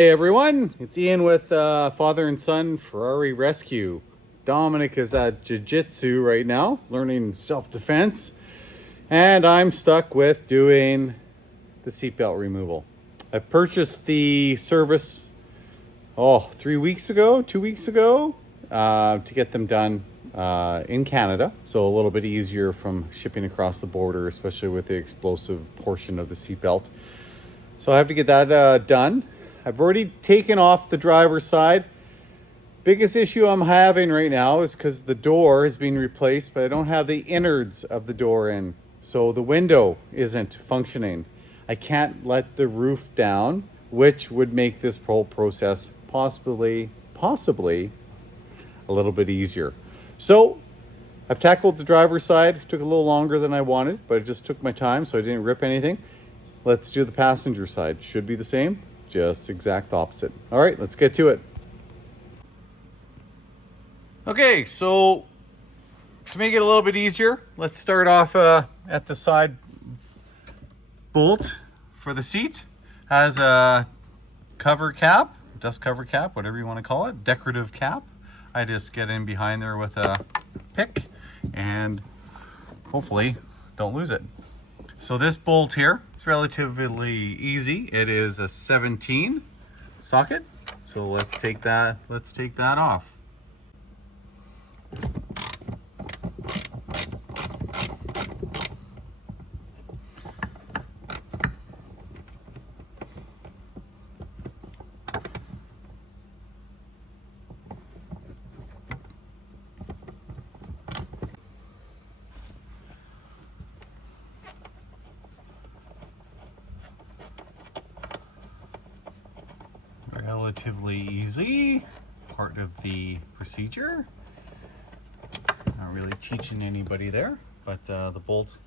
Hey everyone, it's Ian with Father and Son Ferrari Rescue. Dominic is at Jiu-Jitsu right now, learning self-defense, and I'm stuck with doing the seatbelt removal. I purchased the service 2 weeks ago, to get them done in Canada, so a little bit easier from shipping across the border, especially with the explosive portion of the seatbelt. So I have to get that done. I've already taken off the driver's side. Biggest issue I'm having right now is because the door is being replaced, but I don't have the innards of the door in. So the window isn't functioning. I can't let the roof down, which would make this whole process possibly a little bit easier. So I've tackled the driver's side. Took a little longer than I wanted, but it just took my time, so I didn't rip anything. Let's do the passenger side. Should be the same, just exact opposite. All right, let's get to it. Okay, so to make it a little bit easier, let's start off at the side bolt for the seat. Has a cover cap, dust cover cap, whatever you want to call it, decorative cap. I just get in behind there with a pick and hopefully don't lose it. So this bolt here is relatively easy. It is a 17 socket. So let's take that off. Relatively easy, part of the procedure. Not really teaching anybody there, but the bolt,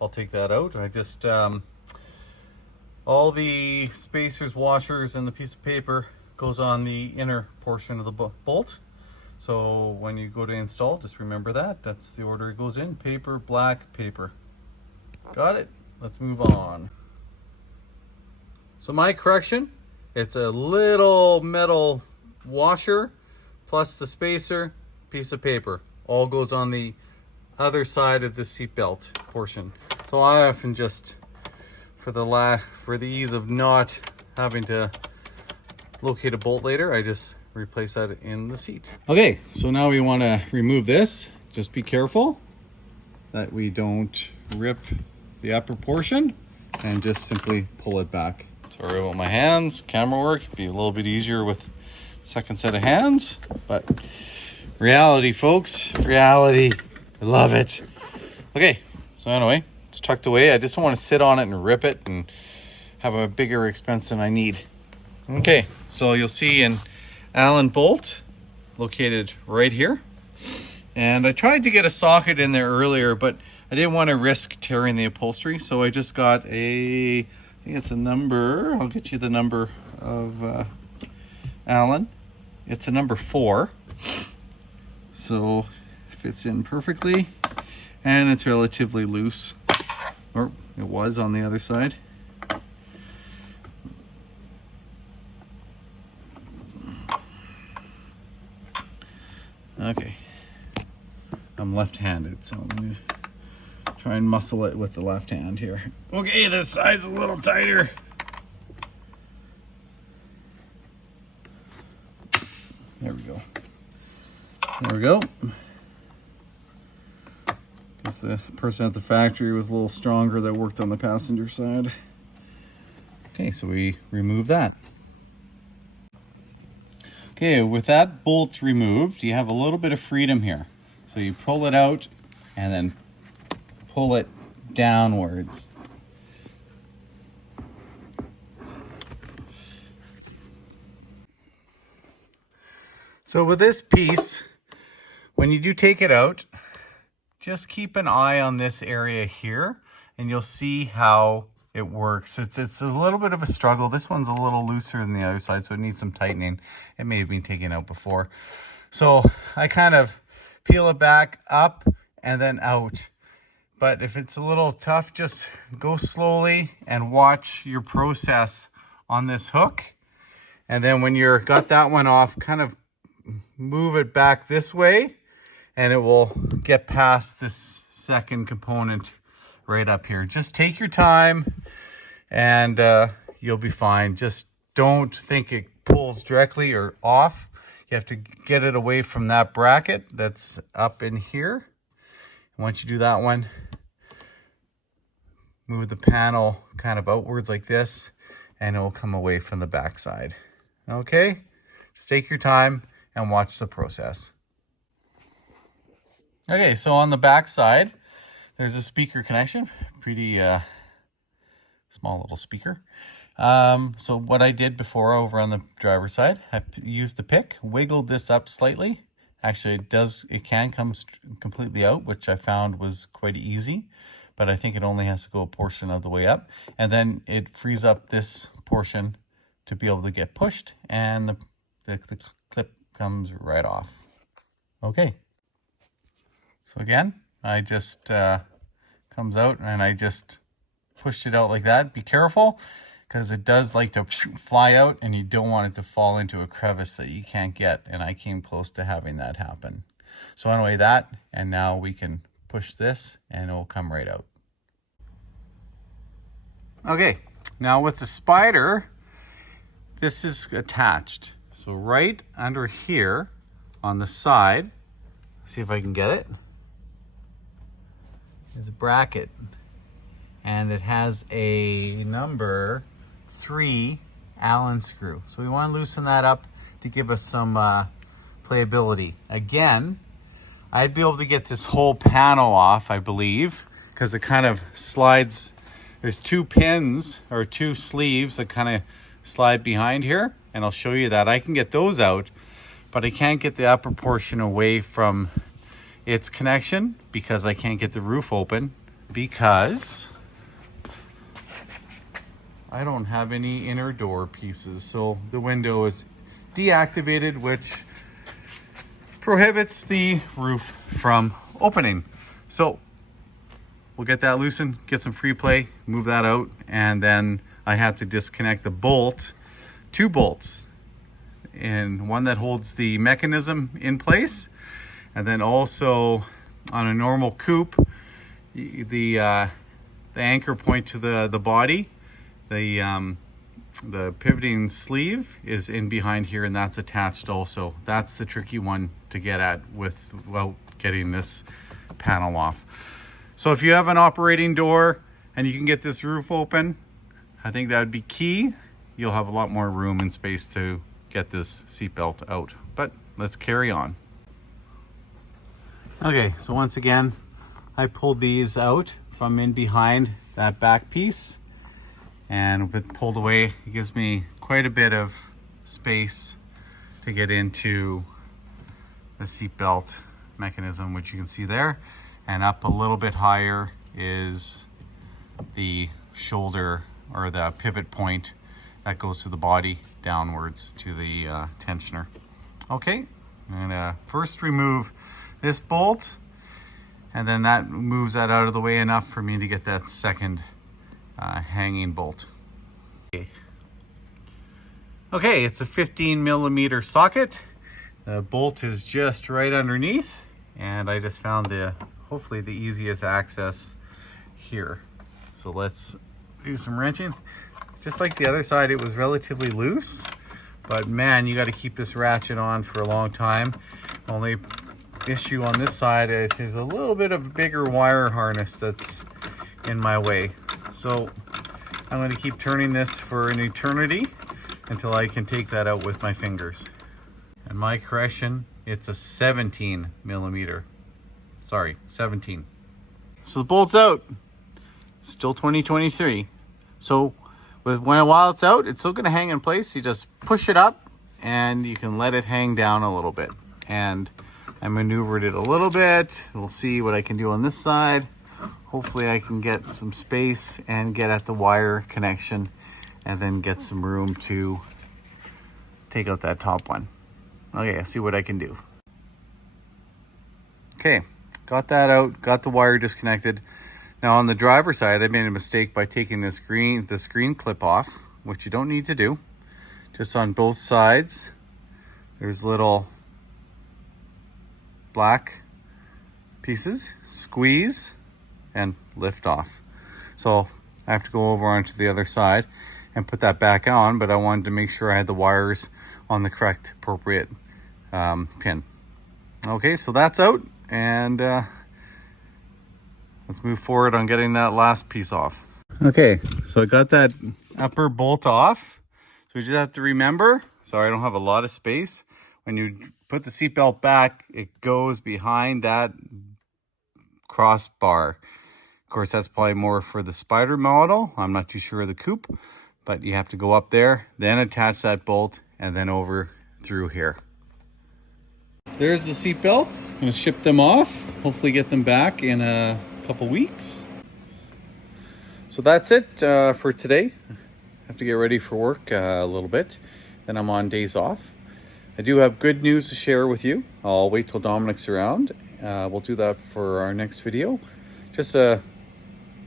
I'll take that out. I just, all the spacers, washers, and the piece of paper goes on the inner portion of the bolt. So when you go to install, just remember that. That's the order it goes in. Paper, black, paper. Got it? Let's move on. So my correction, it's a little metal washer plus the spacer, piece of paper. All goes on the other side of the seatbelt portion. So I often just, for the ease of not having to locate a bolt later, I just replace that in the seat. Okay, so now we want to remove this. Just be careful that we don't rip the upper portion and just simply pull it back. Sorry about my hands, camera work, be a little bit easier with second set of hands, but reality, folks, reality, I love it. Okay, so anyway, it's tucked away. I just don't want to sit on it and rip it and have a bigger expense than I need. Okay, so you'll see an Allen bolt located right here. And I tried to get a socket in there earlier, but I didn't want to risk tearing the upholstery, so I just got I think it's a number, I'll get you the number of Allen. It's a number 4. So it fits in perfectly and it's relatively loose, or it was on the other side. Okay, I'm left-handed, so I'm going to try and muscle it with the left hand here. Okay, this side's a little tighter. There we go. There we go. Guess the person at the factory was a little stronger that worked on the passenger side. Okay, so we remove that. Okay, with that bolt removed, you have a little bit of freedom here. So you pull it out and then pull it downwards. So with this piece, when you do take it out, just keep an eye on this area here and you'll see how it works. It's a little bit of a struggle. This one's a little looser than the other side, so it needs some tightening. It may have been taken out before. So I kind of peel it back up and then out. But if it's a little tough, just go slowly and watch your process on this hook. And then when you're got that one off, kind of move it back this way and it will get past this second component right up here. Just take your time and you'll be fine. Just don't think it pulls directly or off. You have to get it away from that bracket that's up in here. Once you do that one, move the panel kind of outwards like this, and it will come away from the back side. Okay, just take your time and watch the process. Okay, so on the back side, there's a speaker connection, pretty small little speaker. So what I did before over on the driver's side, I used the pick, wiggled this up slightly. Actually, it can come completely out, which I found was quite easy, but I think it only has to go a portion of the way up. And then it frees up this portion to be able to get pushed, and the clip comes right off. Okay. So again, I just comes out and I just pushed it out like that. Be careful, because it does like to fly out and you don't want it to fall into a crevice that you can't get. And I came close to having that happen. So anyway, that, and now we can push this and it will come right out. Okay, now with the spider, this is attached. So right under here on the side, see if I can get it, is a bracket. And it has a number 3 Allen screw. So we want to loosen that up to give us some playability. Again, I'd be able to get this whole panel off, I believe, because it kind of slides. There's 2 pins or 2 sleeves that kind of slide behind here, and I'll show you that. I can get those out, but I can't get the upper portion away from its connection because I can't get the roof open, because I don't have any inner door pieces. So the window is deactivated, which prohibits the roof from opening. So we'll get that loosened, get some free play, move that out, and then I have to disconnect the bolt, 2 bolts, and one that holds the mechanism in place, and then also on a normal coupe, the anchor point to the body, the pivoting sleeve is in behind here, and that's attached also. That's the tricky one to get at without getting this panel off. So if you have an operating door and you can get this roof open, I think that would be key. You'll have a lot more room and space to get this seatbelt out. But let's carry on. Okay, so once again, I pulled these out from in behind that back piece, and with pulled away, it gives me quite a bit of space to get into the seatbelt mechanism, which you can see there. And up a little bit higher is the shoulder, or the pivot point that goes to the body downwards to the tensioner. Okay, I'm gonna first remove this bolt, and then that moves that out of the way enough for me to get that second hanging bolt. Okay, it's a 15mm socket. The bolt is just right underneath, and I just found hopefully the easiest access here. So let's do some wrenching. Just like the other side, it was relatively loose, but man, you got to keep this ratchet on for a long time. Only issue on this side is there's a little bit of a bigger wire harness that's in my way. So I'm going to keep turning this for an eternity until I can take that out with my fingers. And my correction, it's a 17mm. Sorry, 17. So the bolt's out. Still 2023. So while it's out, it's still going to hang in place. You just push it up and you can let it hang down a little bit. And I maneuvered it a little bit. We'll see what I can do on this side. Hopefully I can get some space and get at the wire connection, and then get some room to take out that top one. Okay, I'll see what I can do. Okay, got that out, got the wire disconnected. Now on the driver's side, I made a mistake by taking the screen clip off, which you don't need to do. just on both sides. There's little black pieces. Squeeze and lift off. So I have to go over onto the other side and put that back on, but I wanted to make sure I had the wires on the correct appropriate pin. Okay, so that's out, and let's move forward on getting that last piece off. Okay, so I got that upper bolt off. So we just have to remember, sorry I don't have a lot of space, when you put the seatbelt back, it goes behind that crossbar. Of course, that's probably more for the Spider model. I'm not too sure of the coupe, but you have to go up there, then attach that bolt, and then over through here. There's the seat belts. I'm gonna ship them off, hopefully get them back in a couple weeks. So that's it for today. I have to get ready for work a little bit, then I'm on days off. I do have good news to share with you. I'll wait till Dominic's around. We'll do that for our next video. Just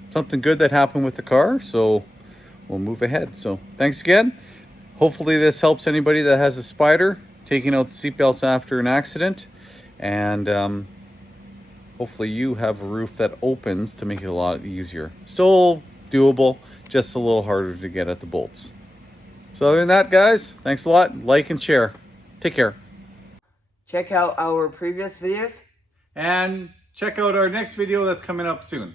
something good that happened with the car, so we'll move ahead. So thanks again. Hopefully this helps anybody that has a Spider, taking out the seatbelts after an accident, and hopefully you have a roof that opens to make it a lot easier. Still doable, just a little harder to get at the bolts. So other than that, guys, thanks a lot. Like and share. Take care. Check out our previous videos. And check out our next video that's coming up soon.